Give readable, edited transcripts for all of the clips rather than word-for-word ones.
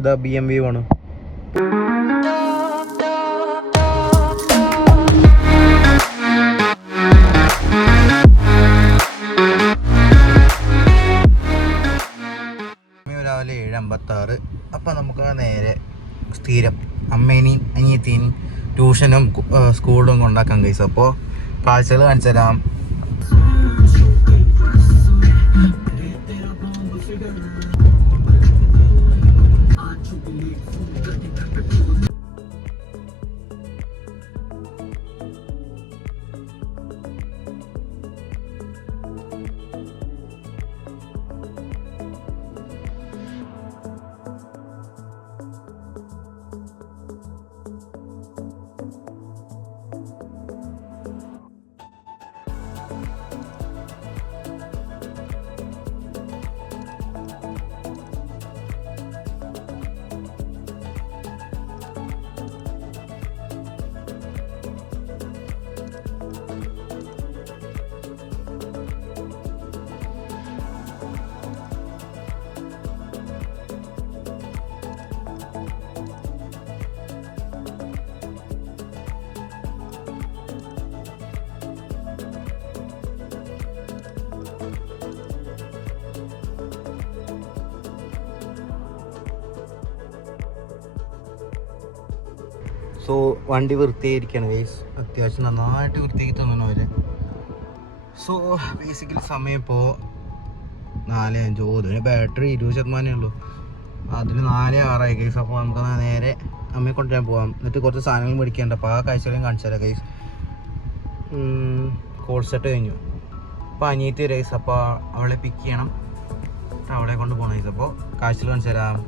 ഇതാ BMW ആണ്. രാവിലെ 7:56. അപ്പം നമുക്ക് നേരെ സ്ഥിരം അമ്മേനെയും അനിയത്തേനെയും ട്യൂഷനും സ്കൂളും കൊണ്ടാക്കാൻ കഴിച്ചു. അപ്പോൾ കാഴ്ചകൾ കാണിച്ചു തരാം. സോ വണ്ടി വൃത്തിയായിരിക്കുകയാണ് ഗൈസ്. അത്യാവശ്യം നന്നായിട്ട് വൃത്തിയാക്കി തോന്നുന്നു അവർ. സോ ബേസിക്കലി സമയം ഇപ്പോൾ 4:05. ഇതിന് ബാറ്ററി 20% ഉള്ളൂ. അതിന് 4:06 ഗൈസ്. അപ്പോൾ നമുക്ക് നേരെ അമ്മയെ കൊണ്ടുവരാൻ പോകാം. എന്നിട്ട് കുറച്ച് സാധനങ്ങൾ മേടിക്കാനുണ്ട്. അപ്പോൾ ആ കാഴ്ചകളും കാണിച്ചു തരാം ഗൈസ്. കോൾ സെറ്റ് കഴിഞ്ഞു. അപ്പോൾ അനിയത്തി ഗൈസ്. അപ്പോൾ അവളെ പിക്ക് ചെയ്യണം, അവളെ കൊണ്ട് പോകണം ഗൈസ്. അപ്പോൾ കാഴ്ചകൾ കാണിച്ചു തരാം.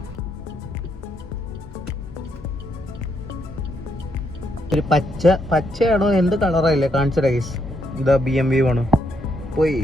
ഒരു പച്ചയാണോ എന്ത് കളറായില്ലേ കാണിച്ചു തരാം ഗൈസ്. ഇതാ BMW ആണ്. പോയി